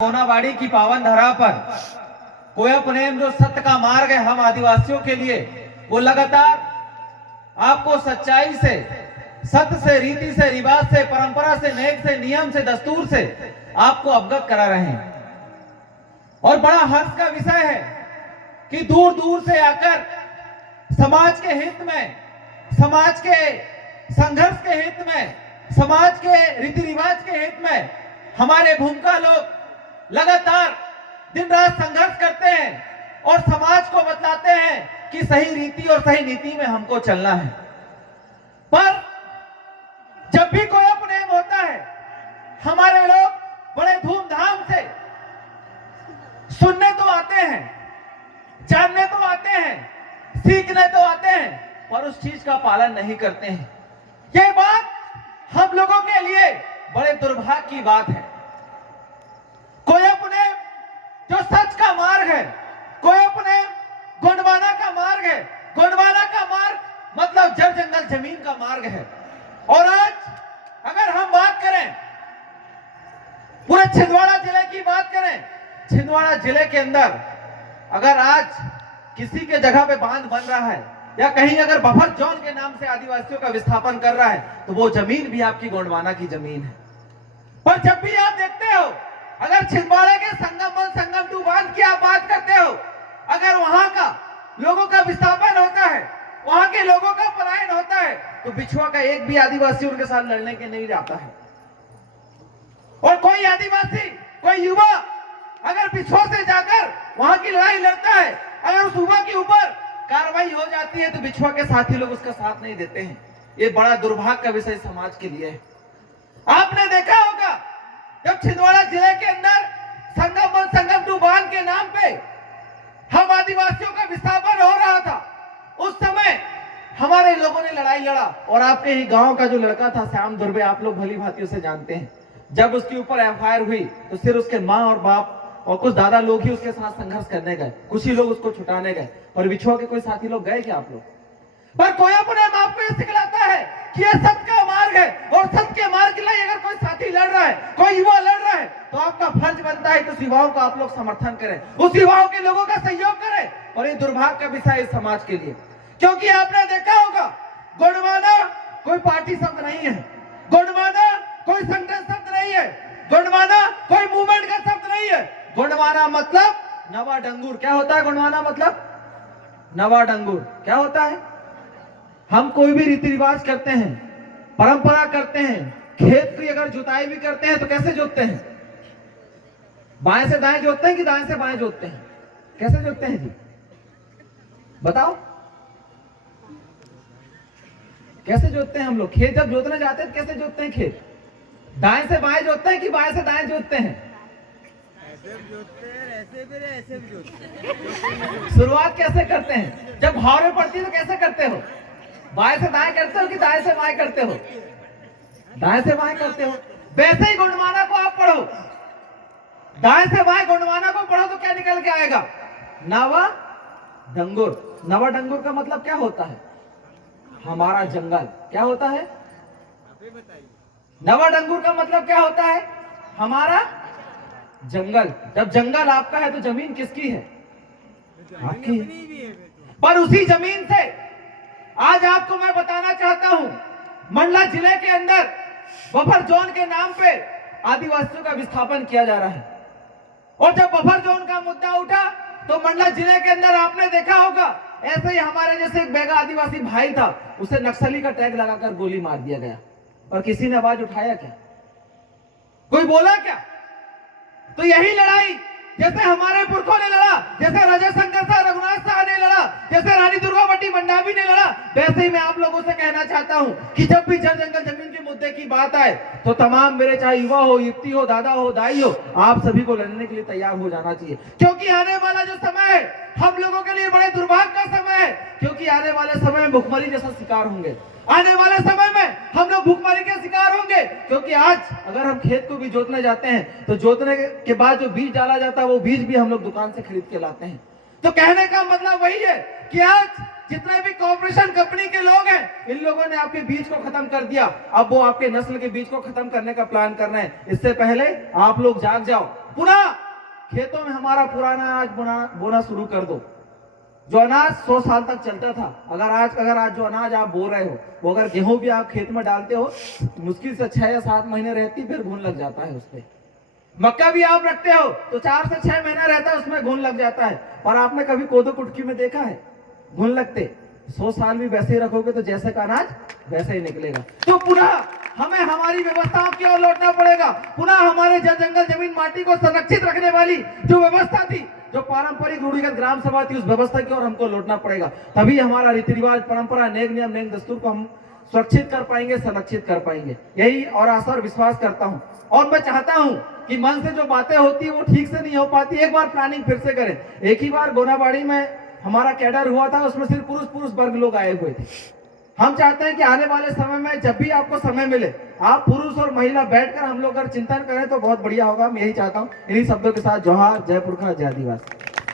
कोनाबाड़ी की पावन धरा पर कोया पुनेम जो सत्य का मार्ग है हम आदिवासियों के लिए, वो लगातार आपको सच्चाई से, सत्य से, रीति से, रिवाज से, परंपरा से, नेक से, नियम से, दस्तूर से आपको अवगत करा रहे हैं। और बड़ा हर्ष का विषय है कि दूर दूर से आकर समाज के हित में, समाज के संघर्ष के हित में, समाज के रीति रिवाज के हित में हमारे भूमिका लोग लगातार दिन रात संघर्ष करते हैं और समाज को बतलाते हैं कि सही रीति और सही नीति में हमको चलना है। पर जब भी कोई उपनयन होता है, हमारे लोग बड़े धूमधाम से सुनने तो आते हैं, जानने तो आते हैं, सीखने तो आते हैं, पर उस चीज का पालन नहीं करते हैं। यह बात हम लोगों के लिए बड़े दुर्भाग्य की बात है। कोया पुनेम जो सच का मार्ग है, कोया पुनेम गोंडवाना का मार्ग है। गोंडवाना का मार्ग मतलब जड़ जंगल जमीन का मार्ग है। और आज अगर हम बात करें, पूरे छिंदवाड़ा जिले की बात करें, छिंदवाड़ा जिले के अंदर अगर आज किसी के जगह पे बांध बन रहा है या कहीं अगर बफर जोन के नाम से आदिवासियों का विस्थापन कर रहा है, तो वो जमीन भी आपकी गोंडवाना की जमीन है। पर जब भी आप देखते हो, अगर छिंदवाड़ा के संगम टू बांध की आप बात करते हो, अगर वहां का लोगों का विस्थापन होता है, वहां के लोगों का पलायन होता है, तो बिछुआ का एक भी आदिवासी उनके साथ लड़ने के नहीं जाता है। और कोई आदिवासी, कोई युवा अगर बिछुआ से जाकर वहां की लड़ाई लड़ता है, अगर उस युवा के ऊपर कार्रवाई हो जाती है, तो बिछुआ के साथी लोग उसका साथ नहीं देते हैं। ये बड़ा दुर्भाग्य का विषय समाज के लिए है। आपने देखा होगा जब छिंदवाड़ा जिले के अंदर संगम टू बांध के नाम पे हम आदिवासियों का विस्थापन हो रहा था, उस समय हमारे लोगों ने लड़ाई लड़ा। और आपके ही गांव का जो लड़का था श्याम दुर्बे, आप लोग भली भांति उसे जानते हैं, जब उसके ऊपर एफआईआर हुई तो सिर्फ उसके माँ और बाप और कुछ दादा लोग ही उसके साथ संघर्ष करने गए, कुछ ही लोग उसको छुटाने गए। और बिछुआ के कोई साथी लोग गए क्या आप लोग? पर कोया पुनेम आपको यह सिखलाता है कि यह सत्य का मार्ग है, और सत्य के मार्ग के लिए अगर कोई साथी लड़ रहा है, कोई युवा लड़ रहा है, तो आपका फर्ज बनता है कि उस युवाओं का आप लोग समर्थन करें, उस युवाओं के लोगों का सहयोग करें। और ये दुर्भाग्य का विषय इस समाज के लिए, क्योंकि आपने देखा होगा गोंडवाना कोई पार्टी शब्द नहीं है, गोंडवाना कोई संगठन शब्द नहीं है, गोंडवाना कोई मूवमेंट का शब्द नहीं है। गोंडवाना मतलब नवा डंगूर। क्या होता है गोंडवाना मतलब? नवा डंगूर क्या होता है? हम कोई भी रीति रिवाज करते हैं, परंपरा करते हैं, खेत की अगर जुताई भी करते हैं तो कैसे जोतते हैं? बाएं से दाएं जोतते हैं कि दाएं से बाएं जोतते हैं? कैसे जोतते हैं जी, बताओ कैसे जोतते हैं हम लोग? खेत जब जोतने जाते हैं कैसे जोतते हैं? खेत दाएं से बाएं जोतते हैं कि बाएं से दाएं जोतते हैं? ऐसे भी जोतते हैं। शुरुआत कैसे करते हैं? जब भावरे पड़ती है तो कैसे करते हो? बाएं से दाएं करते हो कि दाएं से बाएं करते हो? दाएं से बाएं करते हो। वैसे ही गोंडवाना को आप पढ़ो, दाएं से बाएं गोंडवाना को पढ़ो तो क्या निकल के आएगा? नवा डंगुर। नवा डंगुर का मतलब क्या होता है? हमारा जंगल। क्या होता है? नवा डंगुर का मतलब क्या होता है? हमारा जंगल। जब जंगल आपका है तो जमीन किसकी है? आपकी है। पर उसी जमीन से आज आपको मैं बताना चाहता हूं, मंडला जिले के अंदर बफर जोन के नाम पे आदिवासियों का विस्थापन किया जा रहा है। और जब बफर जोन का मुद्दा उठा तो मंडला जिले के अंदर आपने देखा होगा, ऐसे ही हमारे जैसे एक बेगा आदिवासी भाई था, उसे नक्सली का टैग लगाकर गोली मार दिया गया। और किसी ने आवाज उठाया क्या? कोई बोला क्या? तो यही लड़ाई जैसे हमारे पुरखों ने लड़ा, जैसे राजा शंकर शाह रघुनाथ शाह ने लड़ा, जैसे रानी दुर्गावती मंडावी ने लड़ा, वैसे ही मैं आप लोगों से कहना चाहता हूं कि जब भी जल जंगल जमीन के मुद्दे की बात आए तो तमाम मेरे चाहे युवा हो, युवती हो, दादा हो, दाई हो, आप सभी को लड़ने के लिए तैयार हो जाना चाहिए। क्योंकि आने वाला जो समय है हम लोगों के लिए बड़े दुर्भाग्य का समय है, क्योंकि आने वाले समय में भुखमरी जैसा शिकार होंगे। आने वाले समय में हम लोग भूखमरी के शिकार होंगे, क्योंकि आज अगर हम खेत को भी जोतने जाते हैं तो जोतने के बाद जो बीज डाला जाता है वो बीज भी हम लोग दुकान से खरीद के लाते हैं। तो कहने का मतलब वही है कि आज जितने भी कॉर्पोरेशन कंपनी के लोग हैं, इन लोगों ने आपके बीज को खत्म कर दिया। अब वो आपके नस्ल के बीज को खत्म करने का प्लान कर रहे हैं। इससे पहले आप लोग जाग जाओ, पुनः खेतों में हमारा पुराना अनाज बोना शुरू कर दो। जो अनाज 100 साल तक चलता था, अगर आज जो अनाज आप बो रहे हो, वो अगर गेहूं भी आप खेत में डालते हो, मुश्किल से 6 या 7 महीने रहती, फिर घुन लग जाता है उसपे। मक्का भी आप रखते हो तो 4 से 6 महीना रहता है, उसमें घुन लग जाता है। और आपने कभी कोदो कुटकी में देखा है घुन लगते? 100 साल भी वैसे ही रखोगे तो जैसे का अनाज वैसे ही निकलेगा। तो पुनः हमें हमारी व्यवस्थाओं की ओर लौटना पड़ेगा। पुनः हमारे जल जंगल जमीन माटी को संरक्षित रखने वाली जो व्यवस्था थी, जो पारंपरिक रूढ़िगत ग्राम सभा थी, उस व्यवस्था की ओर हमको लौटना पड़ेगा। तभी हमारा रीति रिवाज, परंपरा, नेक नियम, नेक दस्तूर को हम सुरक्षित कर पाएंगे, संरक्षित कर पाएंगे। यही और आशा और विश्वास करता हूं। और मैं चाहता हूं कि मन से जो बातें होती है वो ठीक से नहीं हो पाती, एक बार प्लानिंग फिर से करें। एक ही बार गोनाबाड़ी में हमारा कैडर हुआ था, उसमें सिर्फ पुरुष वर्ग लोग आए हुए थे। हम चाहते हैं कि आने वाले समय में जब भी आपको समय मिले, आप पुरुष और महिला बैठकर हम लोग अगर चिंतन करें तो बहुत बढ़िया होगा। मैं यही चाहता हूँ। इन्हीं शब्दों के साथ जोहार, जय पुरखा, जय आदिवासी।